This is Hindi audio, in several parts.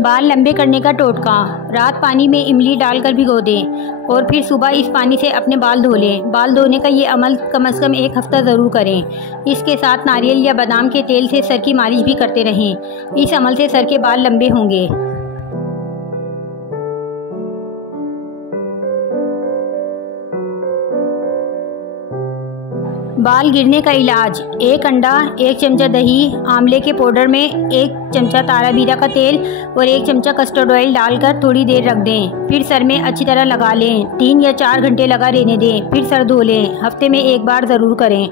बाल लंबे करने का टोटका। रात पानी में इमली डालकर भिगो दें और फिर सुबह इस पानी से अपने बाल धो लें। बाल धोने का ये अमल कम से कम 1 हफ्ता ज़रूर करें। इसके साथ नारियल या बादाम के तेल से सर की मालिश भी करते रहें। इस अमल से सर के बाल लंबे होंगे। बाल गिरने का इलाज। 1 अंडा, 1 चमचा दही, आंवले के पाउडर में 1 चमचा ताराबीरा का तेल और 1 चमचा कस्टर्ड ऑयल डालकर थोड़ी देर रख दें। फिर सर में अच्छी तरह लगा लें। 3 या 4 घंटे लगा रहने दें। फिर सर धो लें। हफ्ते में 1 बार ज़रूर करें।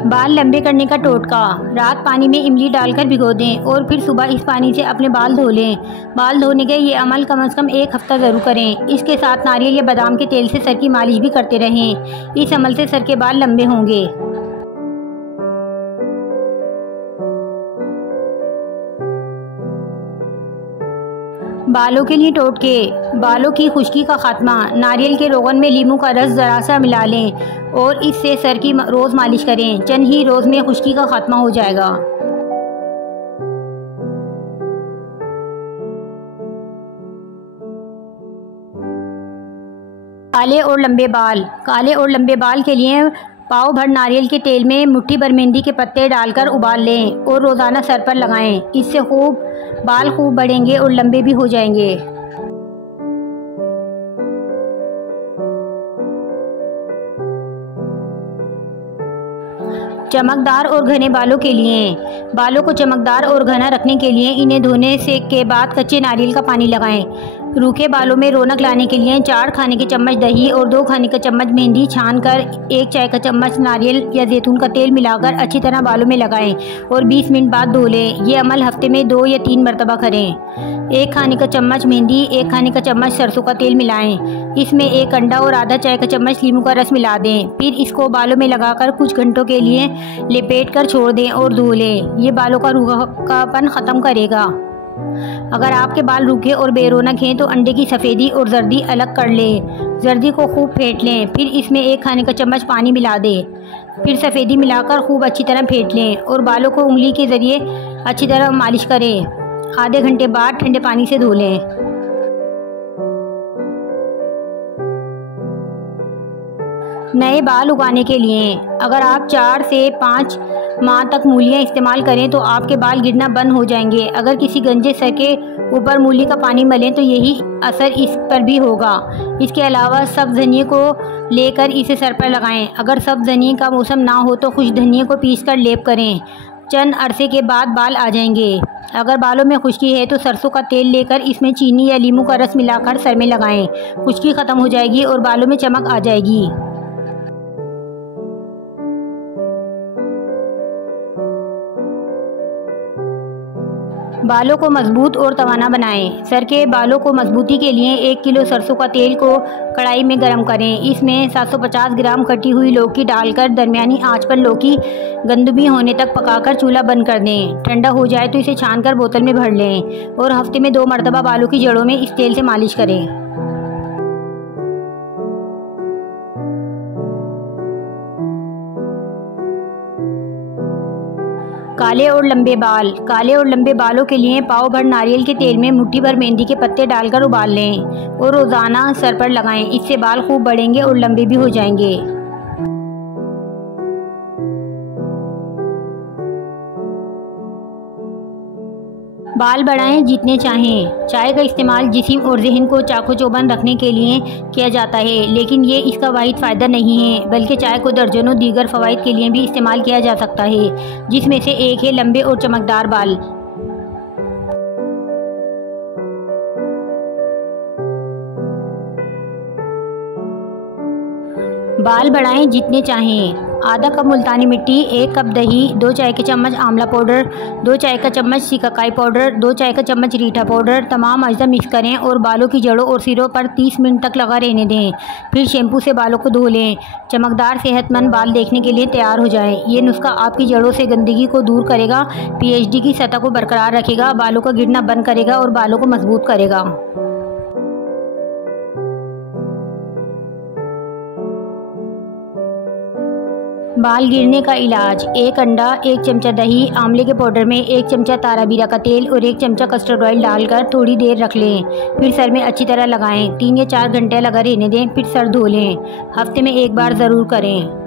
बाल लंबे करने का टोटका। रात पानी में इमली डालकर भिगो दें और फिर सुबह इस पानी से अपने बाल धो लें। बाल धोने के ये अमल कम से कम 1 हफ्ता ज़रूर करें। इसके साथ नारियल या बादाम के तेल से सर की मालिश भी करते रहें। इस अमल से सर के बाल लंबे होंगे। बालों के लिए टोटके। बालों की खुश्की का खात्मा। नारियल के रोगन में लीमू का रस ज़रा सा मिला लें और इससे सर की रोज़ मालिश करें। चंद ही रोज़ में खुश्की का खात्मा हो जाएगा। काले और लंबे बाल। काले और लंबे बाल के लिए पाव भर नारियल के तेल में मुट्ठी भर मेहंदी के पत्ते डालकर उबाल लें और रोज़ाना सर पर लगाएं। इससे बाल खूब बढ़ेंगे और लंबे भी हो जाएंगे। चमकदार और घने बालों के लिए। बालों को चमकदार और घना रखने के लिए इन्हें धोने से के बाद कच्चे नारियल का पानी लगाएं। रूखे बालों में रौनक लाने के लिए 4 खाने के चम्मच दही और 2 खाने का चम्मच मेहंदी छानकर 1 चाय का चम्मच नारियल या जैतून का तेल मिलाकर अच्छी तरह बालों में लगाएं और 20 मिनट बाद धो लें। ये अमल हफ्ते में 2 या 3 मरतबा करें। 1 खाने का चम्मच मेहंदी, 1 खाने का चम्मच सरसों का तेल मिलाएं। इसमें 1 अंडा और आधा चाय का चम्मच लीमू का रस मिला दें। फिर इसको बालों में लगाकर कुछ घंटों के लिए लपेट कर छोड़ दें और धो लें। ये बालों का रूखापन ख़त्म करेगा। अगर आपके बाल रूखे और बेरौनक हैं तो अंडे की सफ़ेदी और जर्दी अलग कर लें। जर्दी को खूब फेंट लें। फिर इसमें 1 खाने का चम्मच पानी मिला दें। फिर सफ़ेदी मिलाकर खूब अच्छी तरह फेंट लें और बालों को उंगली के ज़रिए अच्छी तरह मालिश करें। आधे घंटे बाद ठंडे पानी से धो लें। नए बाल उगाने के लिए। अगर आप 4 से 5 माह तक मूलियाँ इस्तेमाल करें तो आपके बाल गिरना बंद हो जाएंगे। अगर किसी गंजे सर के ऊपर मूली का पानी मलें तो यही असर इस पर भी होगा। इसके अलावा सब्ज़ धनिए को लेकर इसे सर पर लगाएं। अगर सब्ज़ धनिए का मौसम ना हो तो खुश धनिए को पीसकर लेप करें। चंद अरसे के बाद बाल आ जाएंगे। अगर बालों में खुश्की है तो सरसों का तेल लेकर इसमें चीनी या लीमू का रस मिलाकर सर में लगाएं। खुश्की ख़त्म हो जाएगी और बालों में चमक आ जाएगी। बालों को मजबूत और तवाना बनाएं। सर के बालों को मजबूती के लिए 1 किलो सरसों का तेल को कढ़ाई में गर्म करें। इसमें 750 ग्राम कटी हुई लौकी डालकर दरमियानी आंच पर लौकी गंदमी होने तक पकाकर चूल्हा बंद कर दें। ठंडा हो जाए तो इसे छानकर बोतल में भर लें और हफ्ते में 2 मरतबा बालों की जड़ों में इस तेल से मालिश करें। काले और लंबे बाल। काले और लंबे बालों के लिए पाव भर नारियल के तेल में मुट्ठी भर मेहंदी के पत्ते डालकर उबाल लें और रोज़ाना सर पर लगाएं। इससे बाल खूब बढ़ेंगे और लंबे भी हो जाएंगे। बाल बढ़ाएं जितने चाहें। चाय का इस्तेमाल जिस्म और जहन को चाको चौबंद रखने के लिए किया जाता है, लेकिन ये इसका वाहिद फ़ायदा नहीं है, बल्कि चाय को दर्जनों दीगर फ़वाइद के लिए भी इस्तेमाल किया जा सकता है, जिसमें से एक है लंबे और चमकदार बाल। बाल बढ़ाएं जितने चाहें। आधा कप मुल्तानी मिट्टी, 1 कप दही, 2 चाय के चम्मच आंवला पाउडर, 2 चाय का चम्मच सिकाकाई पाउडर, 2 चाय का चम्मच रीठा पाउडर, तमाम अज्जा मिक्स करें और बालों की जड़ों और सिरों पर 30 मिनट तक लगा रहने दें। फिर शैम्पू से बालों को धो लें। चमकदार सेहतमंद बाल देखने के लिए तैयार हो जाएं। ये नुस्खा आपकी जड़ों से गंदगी को दूर करेगा, पीएचडी की सतह को बरकरार रखेगा, बालों का गिरना बंद करेगा और बालों को मजबूत करेगा। बाल गिरने का इलाज। 1 अंडा, 1 चमचा दही, आंवले के पाउडर में 1 चमचा ताराबीरा का तेल और 1 चमचा कस्टर्ड ऑयल डालकर थोड़ी देर रख लें। फिर सर में अच्छी तरह लगाएं। 3 या 4 घंटे लगा रहने दें, फिर सर धो लें। हफ्ते में 1 बार ज़रूर करें।